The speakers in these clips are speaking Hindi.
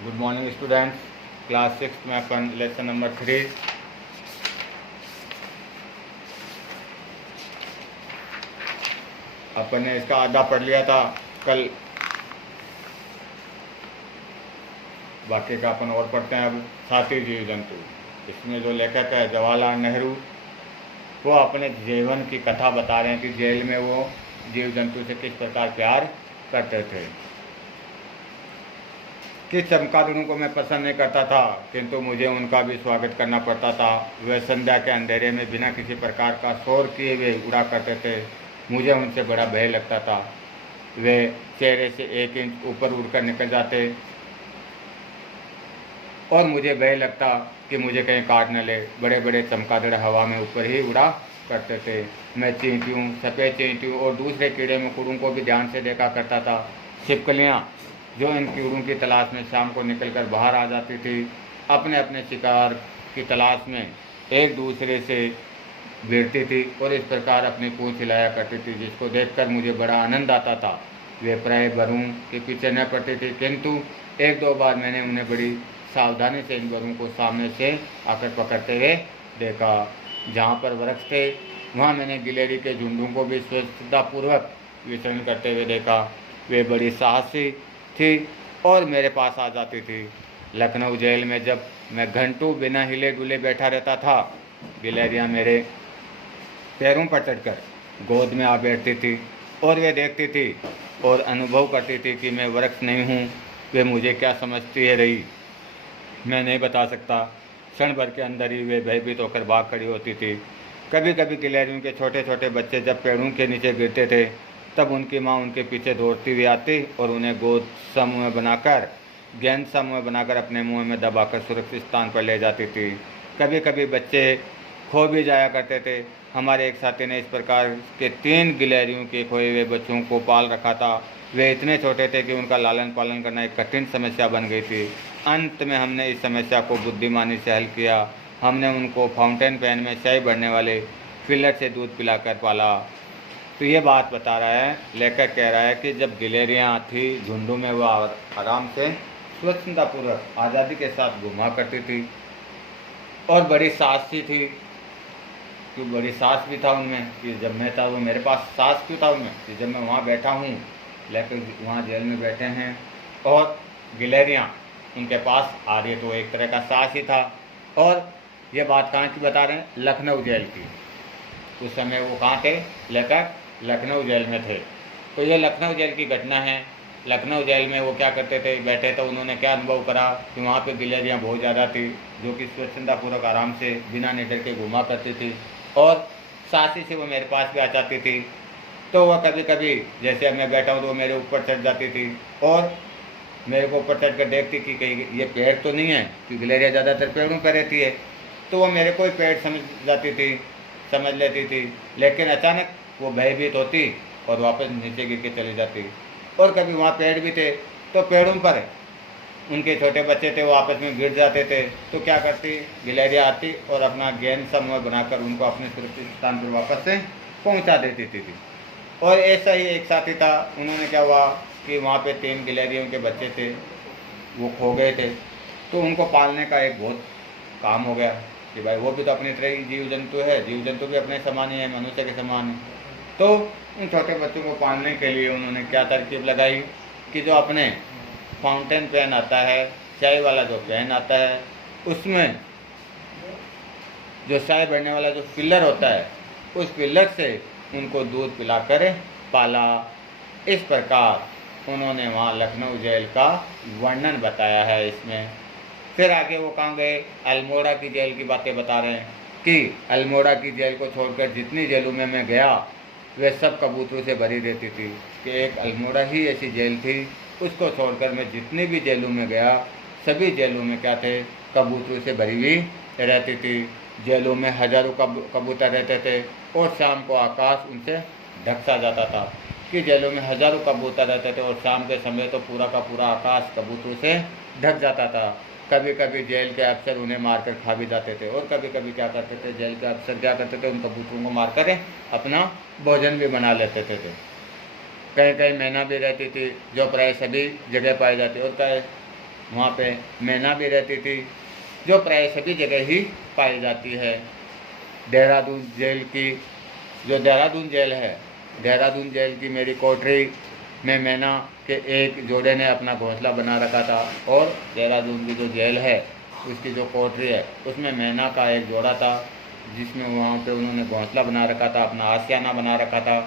Good morning students. क्लास 6 में अपन लेसन नंबर 3 अपन ने इसका आधा पढ़ लिया था कल। बाकी का अपन और पढ़ते हैं। अब साथी जीव जंतु, इसमें जो लेखक है जवाहरलाल नेहरू, वो अपने जीवन की कथा बता रहे हैं कि जेल में वो जीव जंतु से किस प्रकार प्यार करते थे। किस चमगादड़ों को मैं पसंद नहीं करता था, किंतु मुझे उनका भी स्वागत करना पड़ता था। वे संध्या के अंधेरे में बिना किसी प्रकार का शोर किए वे उड़ा करते थे। मुझे उनसे बड़ा भय लगता था। वे चेहरे से 1 इंच ऊपर उड़कर निकल जाते और मुझे भय लगता कि मुझे कहीं काट न ले। बड़े बड़े चमगादड़ हवा में ऊपर ही उड़ा करते थे। मैं चींटियों, सफ़ेद चींटियों और दूसरे कीड़े मकोड़ों को भी ध्यान से देखा करता था। छिपकलियाँ जो इन कीड़ों की तलाश में शाम को निकलकर बाहर आ जाती थी, अपने अपने शिकार की तलाश में एक दूसरे से भिड़ती थी और इस प्रकार अपनी पूंछ हिलाया करती थी, जिसको देखकर मुझे बड़ा आनंद आता था। वे प्राय बरों के पीछे न पड़ती थी, किंतु 1-2 बार मैंने उन्हें बड़ी सावधानी से इन बरों को सामने से आकर पकड़ते हुए देखा। जहाँ पर वृक्ष थे वहाँ मैंने गिलहरी के झुंडों को भी स्वच्छतापूर्वक विचरण करते हुए देखा। वे बड़ी साहसी थी और मेरे पास आ जाती थी। लखनऊ जेल में जब मैं घंटों बिना हिले डुले बैठा रहता था, गिलहरियाँ मेरे पैरों पर चढ़कर गोद में आ बैठती थी और वे देखती थी और अनुभव करती थी कि मैं वृक्ष नहीं हूँ। वे मुझे क्या समझती है रही, मैं नहीं बता सकता। क्षण भर के अंदर ही वे भयभीत होकर भाग खड़ी होती थी। कभी कभी गिलहरियों के छोटे छोटे बच्चे जब पेड़ों के नीचे गिरते थे, तब उनकी माँ उनके पीछे दौड़ती हुई आती और उन्हें गोद सा मुँह बनाकर, गेंद सा मुँह बनाकर अपने मुँह में दबाकर सुरक्षित स्थान पर ले जाती थी। कभी कभी बच्चे खो भी जाया करते थे। हमारे एक साथी ने इस प्रकार के 3 गिलहरियों के खोए हुए बच्चों को पाल रखा था। वे इतने छोटे थे कि उनका लालन पालन करना एक कठिन समस्या बन गई थी। अंत में हमने इस समस्या को बुद्धिमानी से हल किया। हमने उनको फाउंटेन पेन में स्याही भरने वाले फिलर से दूध पिलाकर पाला। तो ये बात बता रहा है, लेखक कह रहा है कि जब गिलहरियाँ थी झुंडों में, वो आराम से स्वच्छतापूर्वक आज़ादी के साथ घुमा करती थी और बड़ी साहसी थी। कि बड़ी सास भी था उनमें कि जब मैं था वो मेरे पास सास क्यों था उनमें कि जब मैं वहाँ बैठा हूँ, लेकिन वहाँ जेल में बैठे हैं और गिलहरियाँ उनके पास आ रही है, तो एक तरह का सास ही था। और ये बात कहाँ की बता रहे हैं, लखनऊ जेल की। उस समय वो कहाँ थे, लेखक लखनऊ जेल में थे। तो ये लखनऊ जेल की घटना है। लखनऊ जेल में वो क्या करते थे, बैठे तो उन्होंने क्या अनुभव करा कि वहाँ पे गिलहरियाँ बहुत ज़्यादा थी, जो कि स्वच्छतापूर्वक आराम से बिना निडर के घुमा करती थी और साथी से वो मेरे पास भी आ जाती थी। तो वह कभी कभी जैसे मैं बैठा हूँ तो वो मेरे ऊपर चढ़ जाती थी और मेरे को ऊपर चढ़ कर देखती कि कहीं ये पेड़ तो नहीं है, क्योंकि गिलहरियाँ ज़्यादातर पेड़ों पर रहती है। तो वो मेरे को ही पेड़ समझ लेती थी, लेकिन अचानक वो भयभीत होती और वापस नीचे गिर के चली जाती। और कभी वहाँ पेड़ भी थे तो पेड़ों पर उनके छोटे बच्चे थे, वो आपस में गिर जाते थे। तो क्या करती, गिलहरियाँ आती और अपना गेंद समूह बनाकर उनको अपने सुरक्षित स्थान पर वापस से पहुँचा देती थी। और ऐसा ही एक साथी था, उन्होंने क्या हुआ कि वहाँ पे 3 गिलहरियों के बच्चे थे, वो खो गए थे। तो उनको पालने का एक बहुत काम हो गया कि भाई वो भी तो अपनी तरह ही जीव जंतु है, जीव जंतु भी अपने समान ही है, मनुष्य के समान है। तो उन छोटे बच्चों को पालने के लिए उन्होंने क्या तरकीब लगाई कि जो अपने फाउंटेन पेन आता है, स्याही वाला जो पेन आता है, उसमें जो स्याही भरने वाला जो फिलर होता है, उस फिलर से उनको दूध पिलाकर पाला। इस प्रकार उन्होंने वहाँ लखनऊ जेल का वर्णन बताया है इसमें। फिर आगे वो कहाँ गए, अल्मोड़ा की जेल की बातें बता रहे हैं कि अल्मोड़ा की जेल को छोड़कर जितनी जेलों में मैं गया, वे सब कबूतरों से भरी रहती थी। कि एक अल्मोड़ा ही ऐसी जेल थी, उसको छोड़कर मैं जितनी भी जेलों में गया, सभी जेलों में क्या थे, कबूतरों से भरी हुई रहती थी। जेलों में हजारों कबूतर रहते थे और शाम को आकाश उनसे ढक सा जाता था। कि जेलों में हजारों कबूतर रहते थे और शाम के समय तो पूरा का पूरा आकाश कबूतरों से ढक जाता था। कभी कभी जेल के अफसर उन्हें मारकर खा भी जाते थे और कभी कभी क्या करते थे, जेल के अफसर क्या करते थे, उन कबूतरों को मारकर अपना भोजन भी बना लेते थे। कहीं कहीं मैना भी रहती थी, जो प्राय सभी जगह पाई जाती। और वहाँ पे मैना भी रहती थी, जो प्राय सभी जगह ही पाई जाती है। देहरादून जेल की, जो देहरादून जेल है, देहरादून जेल की मेरी कोठरी में मैना के एक जोड़े ने अपना घोंसला बना रखा था, और देहरादून की जो जेल है उसकी जो कोठरी है उसमें मैना का एक जोड़ा था, जिसमें वहाँ पे उन्होंने घोंसला बना रखा था, अपना आशियाना बना रखा था।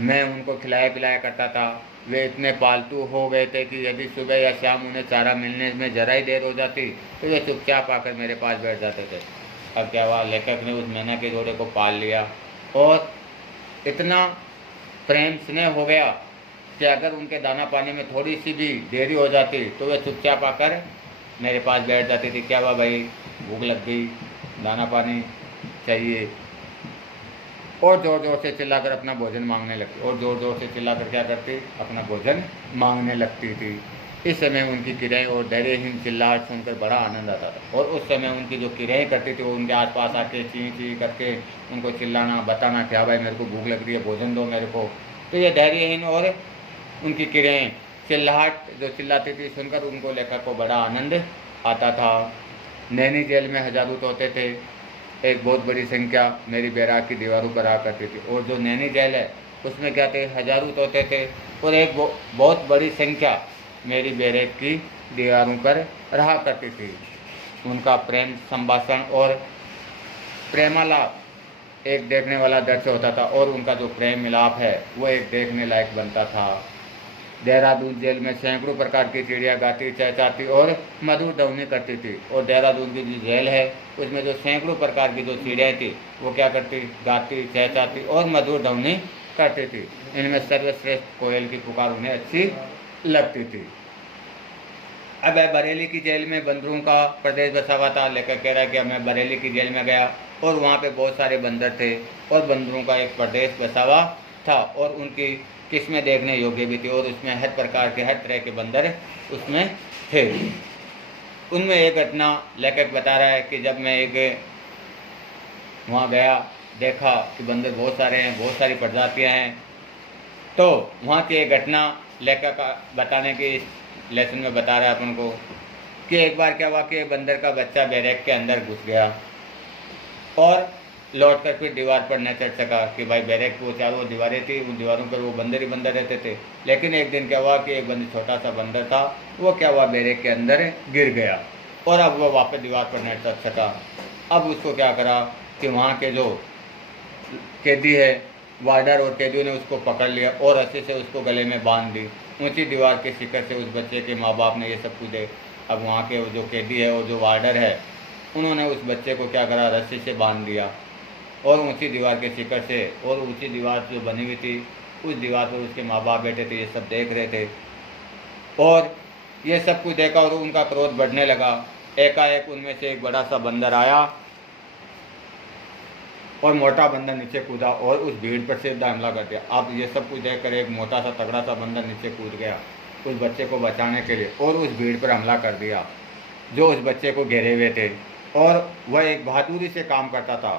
मैं उनको खिलाया पिलाया करता था। वे इतने पालतू हो गए थे कि यदि सुबह या शाम उन्हें चारा मिलने में जरा ही देर हो जाती तो वे चुपचाप आकर मेरे पास बैठ जाते थे। अब क्या हुआ, लेखक ने उस मैना के जोड़े को पाल लिया और इतना प्रेम स्नेह हो गया कि अगर उनके दाना पानी में थोड़ी सी भी देरी हो जाती तो वे चुपचाप आकर मेरे पास बैठ जाती थी। क्या हुआ भाई, भूख लग गई, दाना पानी चाहिए, और ज़ोर ज़ोर से चिल्लाकर अपना भोजन मांगने लगती, और ज़ोर ज़ोर से चिल्लाकर क्या करती, अपना भोजन मांगने लगती थी। इस समय उनकी किरणें और धैर्यहीन चिल्लाहट सुनकर बड़ा आनंद आता था, और उस समय उनकी जो किरणें करती थी वो उनके आसपास आके ची ची करके उनको चिल्लाना, बताना क्या भाई मेरे को भूख लग रही है, भोजन दो मेरे को। तो ये धैर्यहीन और उनकी किरणें चिल्लाहट जो चिल्लाती थी सुनकर उनको लेखक को बड़ा आनंद आता था। नैनी जेल में हजारों तोते थे, एक बहुत बड़ी संख्या मेरी बैराक की दीवारों पर आ करती थी, और जो नैनी जेल है उसमें क्या थे, हजारों तोते थे, और एक बहुत बड़ी संख्या मेरी बैरक की दीवारों पर रहा करती थी। उनका प्रेम संभाषण और प्रेमालाप एक देखने वाला दृश्य होता था, और उनका जो प्रेम मिलाप है वो एक देखने लायक बनता था। देहरादून जेल में सैकड़ों प्रकार की चिड़िया गाती, चहचहाती और मधुर ध्वनि करती थी, और देहरादून की जो जेल है उसमें जो सैकड़ों प्रकार की जो चिड़िया थी वो क्या करती, गाती, चहचहाती और मधुर ध्वनि करती थी। इनमें सर्वश्रेष्ठ कोयल की पुकार उन्हें अच्छी लगती थी। अब बरेली की जेल में बंदरों का प्रदेश बसा हुआ था। लेखक कह रहा है कि मैं बरेली की जेल में गया और वहाँ पे बहुत सारे बंदर थे, और बंदरों का एक प्रदेश बसा हुआ था, और उनकी किस्में देखने योग्य भी थी, और उसमें हर प्रकार के हर तरह के बंदर उसमें थे। उनमें एक घटना लेखक बता रहा है कि जब मैं एक वहाँ गया, देखा कि बंदर बहुत सारे हैं, बहुत सारी प्रजातियाँ हैं, तो वहाँ की एक घटना लेखक बताने की लेसन में बता रहा है अपन को कि एक बार क्या हुआ कि एक बंदर का बच्चा बैरक के अंदर घुस गया और लौटकर फिर दीवार पर न चढ़ सका कि भाई बैरक की वो चारों दीवारें थी, उन दीवारों पर वो बंदर ही बंदर रहते थे। लेकिन एक दिन क्या हुआ कि एक बंदर, छोटा सा बंदर था, वो क्या हुआ, बैरक के अंदर गिर गया और अब वो वापस दीवार पर न चढ़ सका। अब उसको क्या करा कि वहाँ के जो कैदी है, वार्डर और कैदियों ने उसको पकड़ लिया और रस्सी से उसको गले में बांध दी। ऊंची दीवार के शिखर से उस बच्चे के माँ बाप ने ये सब कुछ दे। अब वहाँ के जो कैदी है और जो वार्डर है उन्होंने उस बच्चे को क्या करा, रस्सी से बांध दिया और ऊंची दीवार के शिखर से, और ऊंची दीवार जो बनी हुई थी उस दीवार पर उसके माँ बाप बैठे थे, ये सब देख रहे थे। और ये सब कुछ देखा और उनका क्रोध बढ़ने लगा। एकाएक उनमें से एक बड़ा सा बंदर आया और मोटा बंदर नीचे कूदा और उस भीड़ पर सीधा हमला कर दिया। अब ये सब कुछ देखकर एक मोटा सा तगड़ा सा बंदर नीचे कूद गया उस बच्चे को बचाने के लिए और उस भीड़ पर हमला कर दिया जो उस बच्चे को घेरे हुए थे, और वह एक बहादुरी से काम करता था।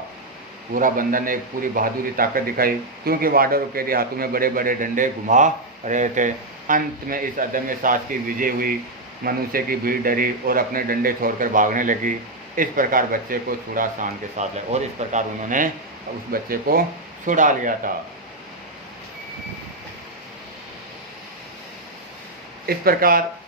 पूरा बंदर ने एक पूरी बहादुरी ताकत दिखाई, क्योंकि वार्डर के हाथों में बड़े बड़े डंडे घुमा रहे थे। अंत में इस अदम्य साहस की विजय हुई। मनुष्य की भीड़ डरी और अपने डंडे छोड़कर भागने लगी। इस प्रकार बच्चे को छुड़ा शान के साथ लाया, और इस प्रकार उन्होंने उस बच्चे को छुड़ा लिया था। इस प्रकार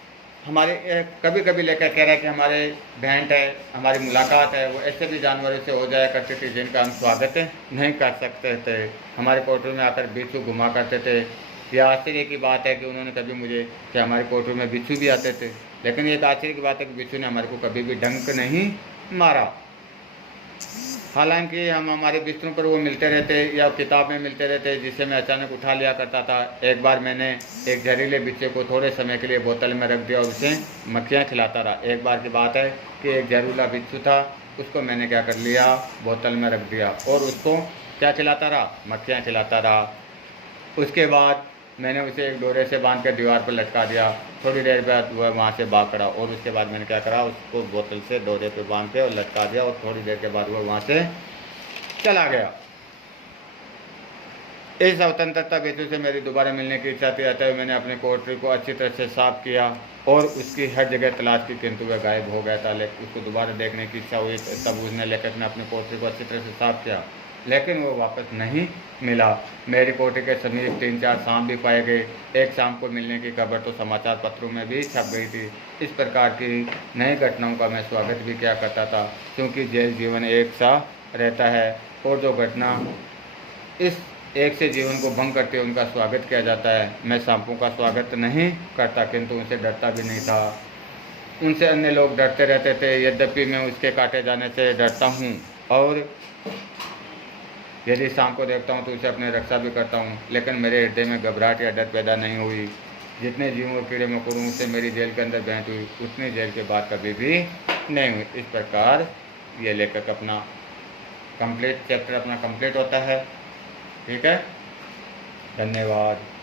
हमारे कभी कभी लेकर कह रहा है कि हमारे भेंट है, हमारी मुलाकात है, वो ऐसे भी जानवरों से हो जाया करती थी जिनका हम स्वागत नहीं कर सकते थे। हमारे कोठरी में आकर बिच्छू घुमा करते थे। यह आश्चर्य की बात है कि उन्होंने कभी मुझे, कि हमारे कोठरी में बिच्छू भी आते थे, लेकिन ये आश्चर्य की बात है कि बिच्छू ने हमारे को कभी भी डंक नहीं मारा। हालांकि हम हमारे बिस्तरों पर वो मिलते रहते या किताब में मिलते रहते, जिसे मैं अचानक उठा लिया करता था। एक बार मैंने एक जहरीले बिच्छू को थोड़े समय के लिए बोतल में रख दिया और उसे मक्खियाँ खिलाता रहा। एक बार की बात है कि एक जहरीला बिच्छू था, उसको मैंने क्या कर लिया, बोतल में रख दिया और उसको क्या खिलाता रहा, मक्खियाँ खिलाता रहा। उसके बाद मैंने उसे एक डोरे से बांध कर दीवार पर लटका दिया। थोड़ी देर बाद वह वहाँ से भाग पड़ा और उसके बाद मैंने क्या करा, उसको बोतल से डोरे पे बांध के और लटका दिया, और थोड़ी देर के बाद वह वहाँ से चला गया। इस स्वतंत्रता बेचू से मेरी दोबारा मिलने की इच्छा थी, अतः मैंने अपने कोठरी को अच्छी तरह से साफ किया और उसकी हर जगह तलाश की, किंतु वह गायब हो गया था। लेकिन उसको दोबारा देखने की इच्छा हुई, तब उसने लेखक ने अपने कोठरी को अच्छी तरह से साफ किया, लेकिन वो वापस नहीं मिला। मेरी कोठरी के समीप 3-4 सांप भी पाए गए। एक सांप को मिलने की खबर तो समाचार पत्रों में भी छप गई थी। इस प्रकार की नई घटनाओं का मैं स्वागत भी किया करता था, क्योंकि जेल जीवन एक सा रहता है और जो घटना इस एक से जीवन को भंग करते उनका स्वागत किया जाता है। मैं सांपों का स्वागत नहीं करता, किंतु उनसे डरता भी नहीं था। उनसे अन्य लोग डरते रहते थे, यद्यपि मैं उसके काटे जाने से डरता हूँ और यदि सांप को देखता हूँ तो उसे अपनी रक्षा भी करता हूँ, लेकिन मेरे हृदय में घबराहट या डर पैदा नहीं हुई। जितने जीवों कीड़े मकोड़ों से मेरी जेल के अंदर भेंट हुई, उतनी जेल के बाद कभी भी नहीं हुई। इस प्रकार ये लेखक अपना चैप्टर अपना कंप्लीट होता है। ठीक है, धन्यवाद।